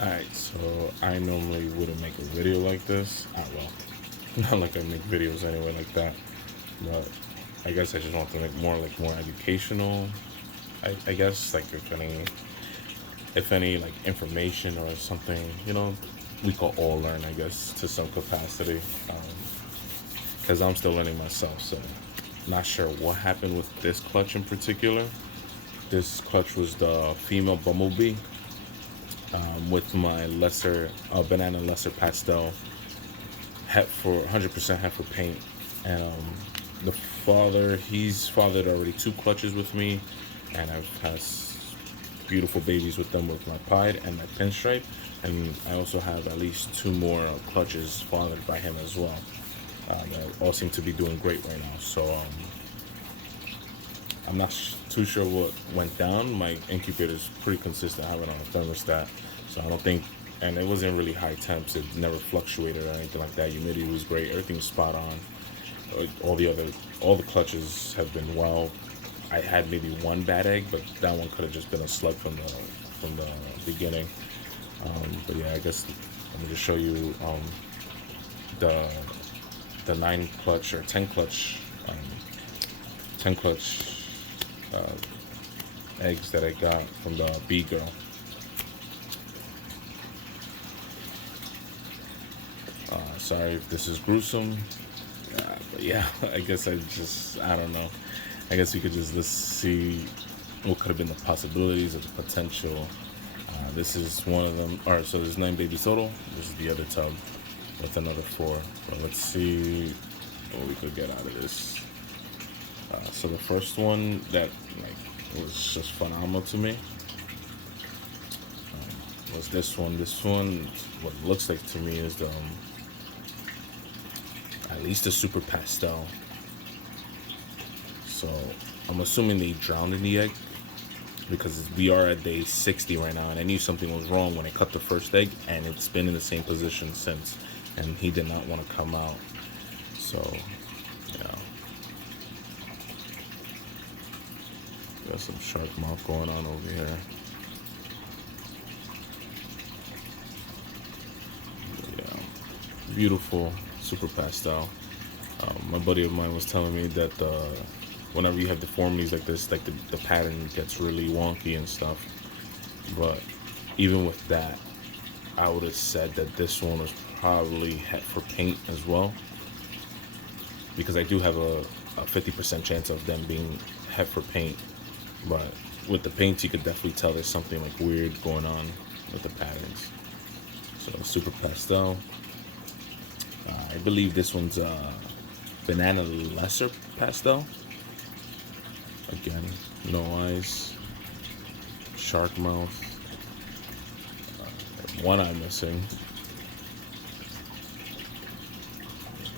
Alright, so I normally wouldn't make a video like this. Well, not like I make videos anyway like that. But I guess I just want to make more educational. I guess like if any like information or something, we could all learn, I guess, to some capacity. Because I'm still learning myself, so not sure what happened with this clutch in particular. This clutch was the female bumblebee, with my lesser banana lesser pastel het for 100% heifer paint. And the father, he's fathered already two clutches with me, and I've had beautiful babies with them with my pied and my pinstripe. And I also have at least two more clutches fathered by him as well. That all seem to be doing great right now. So I'm not too sure what went down. My incubator is pretty consistent. I have it on a thermostat, so I don't think. And it wasn't really high temps. It never fluctuated or anything like that. Humidity was great. Everything was spot on. All the clutches have been well. I had maybe one bad egg, but that one could have just been a slug from the beginning. But yeah, I guess let me just show you the the 9 clutch or 10 clutch, 10 clutch eggs that I got from the bee girl. Sorry if this is gruesome, but yeah, I don't know. I guess we could just let's see what could have been the possibilities of the potential. This is one of them. All right, so there's 9 babies total. This is the other tub with another 4. So let's see what we could get out of this. So the first one that was just phenomenal to me was this one. This one, what it looks like to me is the at least a super pastel. So I'm assuming they drowned in the egg because we are at day 60 right now, and I knew something was wrong when I cut the first egg, and it's been in the same position since, and he did not want to come out. So, got some shark mouth going on over here. Yeah, beautiful super pastel. My buddy of mine was telling me that whenever you have deformities like this, like the pattern gets really wonky and stuff. But even with that, I would have said that this one was probably het for paint as well, because I do have a 50% chance of them being het for paint. But with the paint, you could definitely tell there's something like weird going on with the patterns. So super pastel. I believe this one's banana lesser pastel. Again, no eyes, shark mouth, one eye missing.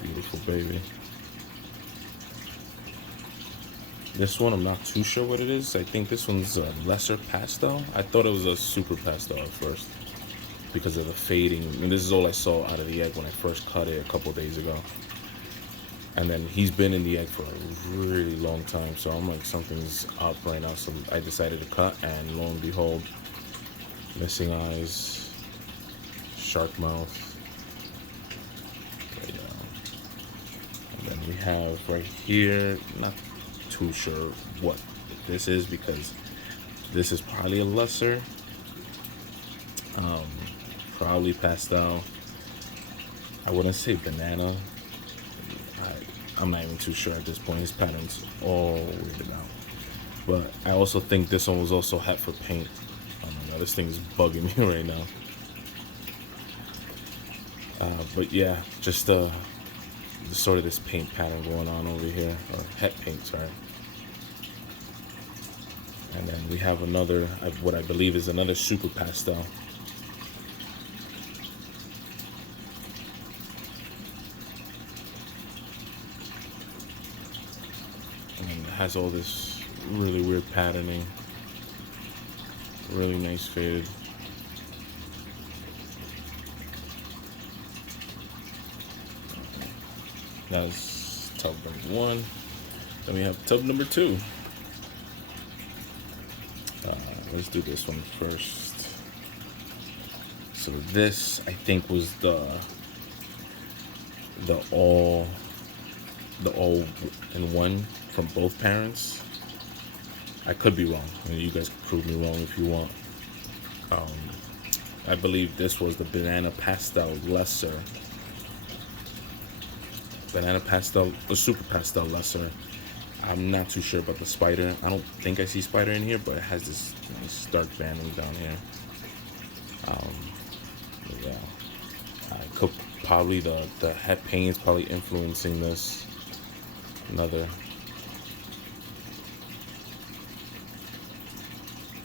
Beautiful baby. This one, I'm not too sure what it is. I think this one's a lesser pastel. I thought it was a super pastel at first because of the fading. And this is all I saw out of the egg when I first cut it a couple days ago. And then he's been in the egg for a really long time, so I'm like, something's up right now. So I decided to cut, and lo and behold, missing eyes, shark mouth. And then we have right here, not too sure what this is because this is probably a lesser, probably pastel. I wouldn't say banana. I'm not even too sure at this point. His pattern's all weirded out. But I also think this one was also het for paint. Oh my god, this thing is bugging me right now. But yeah, just sort of this paint pattern going on over here, or het paint, sorry. And then we have another, what I believe is another super pastel. And it has all this really weird patterning. Really nice faded. That's tub number 1. Then we have tub number 2. Let's do this one first. So this, I think, was the the all in one from both parents. I could be wrong, and you guys can prove me wrong if you want. Um, I believe this was the banana pastel lesser, the super pastel lesser. I'm not too sure about the spider. I don't think I see spider in here, but it has this nice dark banding down here. Um, yeah, I could probably the head pain is probably influencing this. Another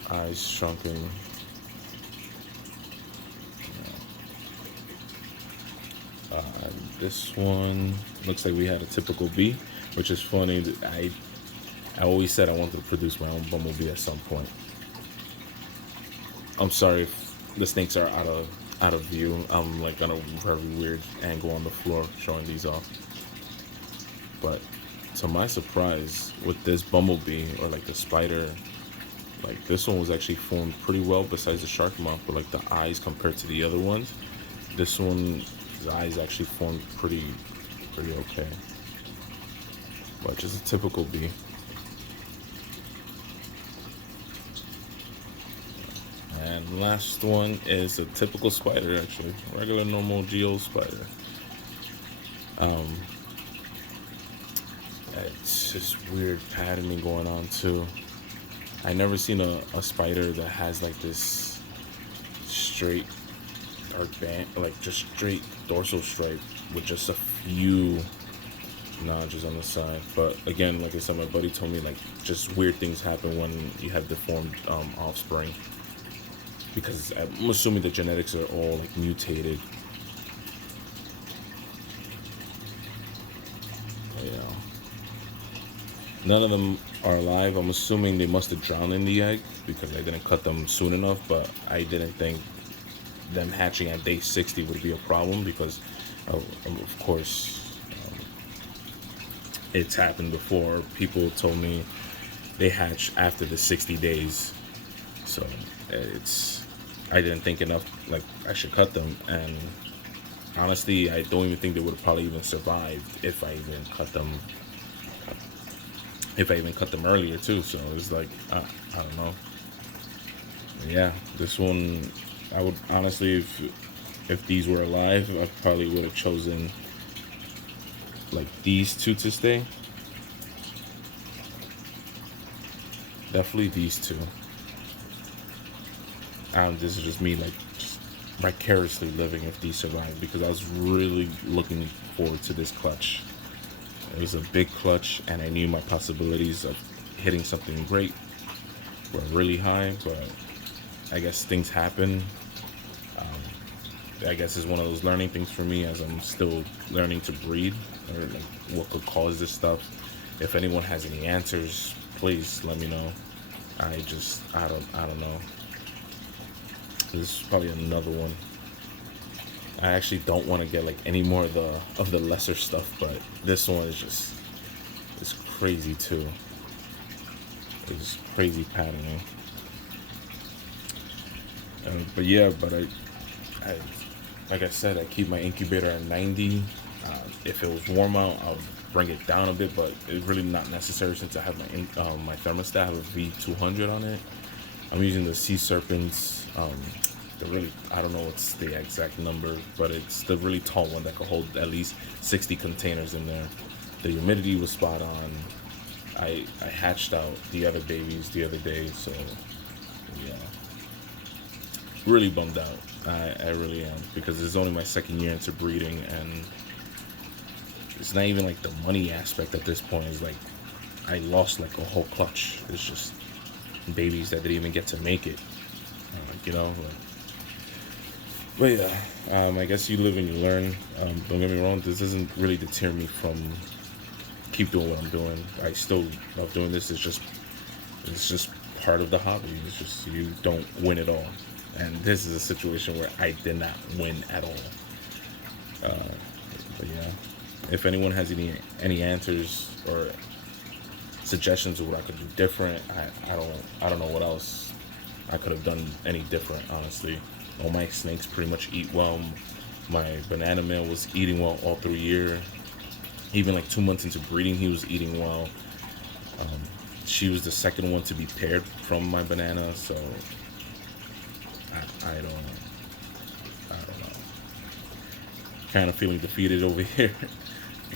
eyes shrunken. Uh, this one looks like we had a typical B, which is funny. I always said I wanted to produce my own bumblebee at some point. I'm sorry if the snakes are out of view. I'm like on a very weird angle on the floor showing these off. But to my surprise, with this bumblebee or like the spider, like this one was actually formed pretty well besides the shark mouth, but like the eyes compared to the other ones, this one, the eyes actually formed pretty okay. But just a typical bee. And last one is a typical spider, actually. Regular, normal geo spider. Um, it's just weird patterning going on too. I never seen a spider that has like this straight dark band, like just straight dorsal stripe with just a few notches on the side. But again, like I said, my buddy told me like just weird things happen when you have deformed offspring, because I'm assuming the genetics are all like mutated. You know, none of them are alive. I'm assuming they must have drowned in the egg because I didn't cut them soon enough. But I didn't think them hatching at day 60 would be a problem because, of course, it's happened before. People told me they hatch after the 60 days, so I didn't think enough. Like I should cut them, and honestly, I don't even think they would have probably even survived if I even cut them. If I even cut them earlier too, so it's like I don't know. Yeah, this one I would honestly, if these were alive, I probably would have chosen like these two to stay. Definitely these two. This is just me like just vicariously living if these survive, because I was really looking forward to this clutch. It was a big clutch, and I knew my possibilities of hitting something great were really high, but I guess things happen. I guess it's one of those learning things for me as I'm still learning to breed, or like what could cause this stuff. If anyone has any answers, please let me know. I don't know. This is probably another one. I actually don't want to get like any more of the lesser stuff, but this one is just, it's crazy too. It's crazy patterning. But yeah, I like I said, I keep my incubator at 90. If it was warm out, I'll bring it down a bit, but it's really not necessary since I have my thermostat. I have a V200 on it. I'm using the Sea Serpents. I don't know what's the exact number, but it's the really tall one that could hold at least 60 containers in there. The humidity was spot on. I hatched out the other babies the other day, so yeah. Really bummed out. I really am, because it's only my second year into breeding, and it's not even like the money aspect at this point. It's like I lost like a whole clutch. It's just babies that didn't even get to make it, you know. But yeah, I guess you live and you learn. Don't get me wrong, this doesn't really deter me from keep doing what I'm doing. I still love doing this. It's just part of the hobby. It's just you don't win it all. And this is a situation where I did not win at all. But yeah, if anyone has any answers or suggestions of what I could do different, I don't know what else I could have done any different, honestly. All my snakes pretty much eat well. My banana male was eating well all through year. Even like 2 months into breeding, he was eating well. Um, she was the second one to be paired from my banana, so I don't know. Kind of feeling defeated over here.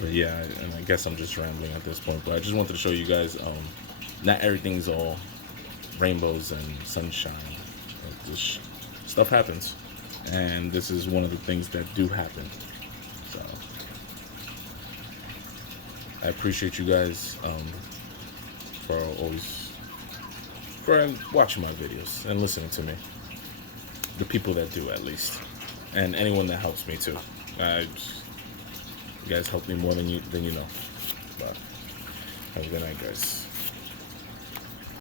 But yeah, and I guess I'm just rambling at this point. But I just wanted to show you guys, not everything's all rainbows and sunshine. Just stuff happens, and this is one of the things that do happen. So I appreciate you guys for always for watching my videos and listening to me. The people that do, at least, and anyone that helps me too. You guys help me more than you know. But have a good night, guys.